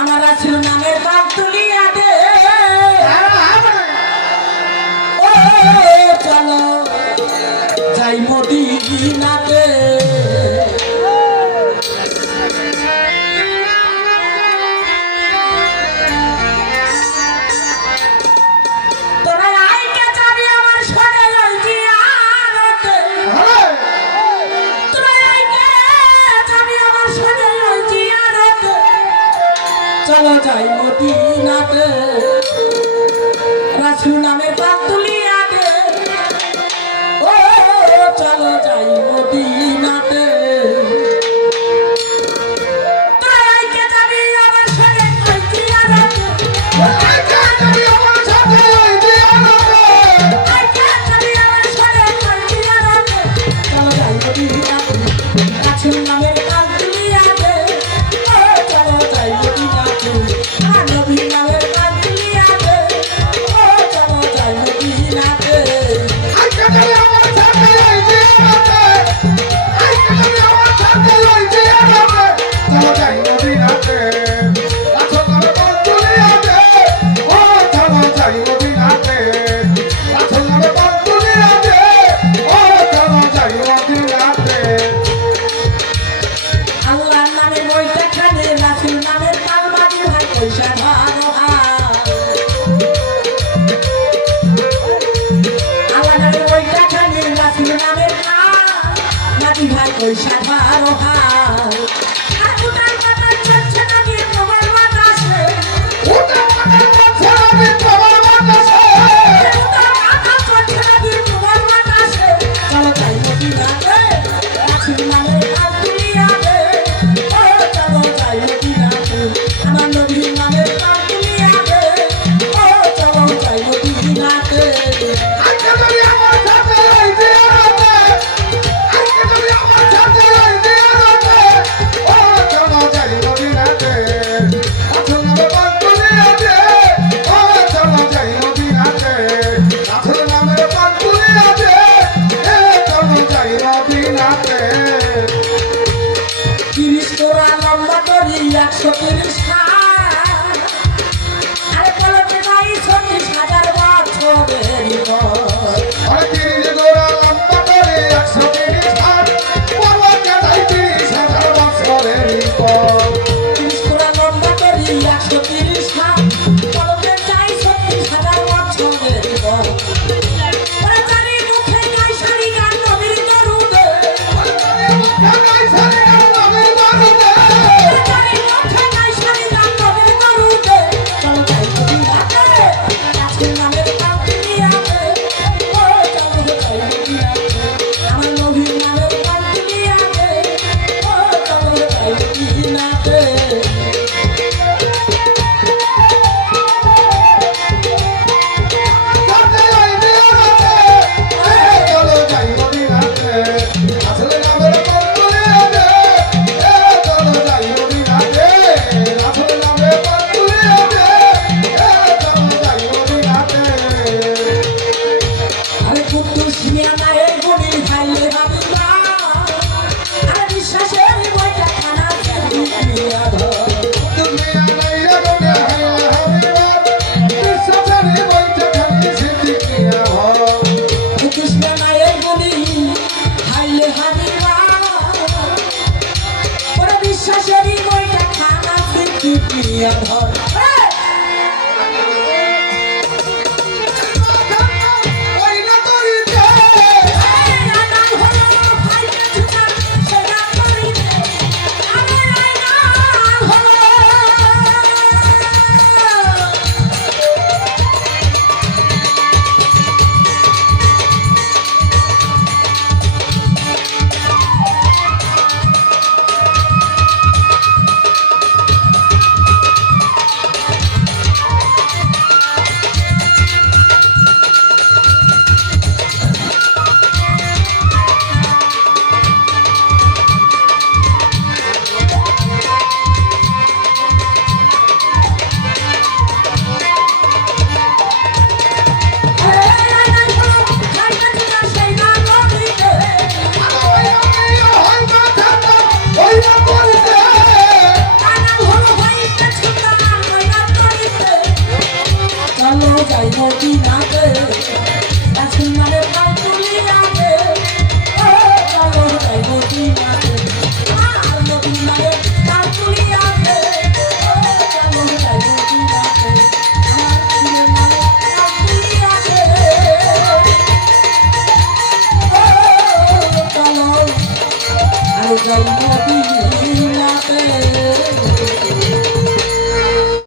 আমার রাসূল নামের পাক তুলিয়া দে ও চলো যাই মদিনাতে চলো যাই মদিনাতে রাসূল নামের পাক তুলিয়া দে ও চলো যাই মদিনাতে ওই সাধারণ হাল আর উঠার কথা চলছে নাকি তোমার বাতাসে উঠার কথা চলছে নাকি তোমার বাতাসে উঠার কথা চলছে নাকি তোমার বাতাসে চলো যাই মদিনাতে রাসূল নামের পাক তুলিয়া দে ও চলো যাই মদিনাতে আমার নবীর নামের পাক তুলিয়া দে ও চলো যাই মদিনাতে আজকে যদি আমার সাথে আইতে যাই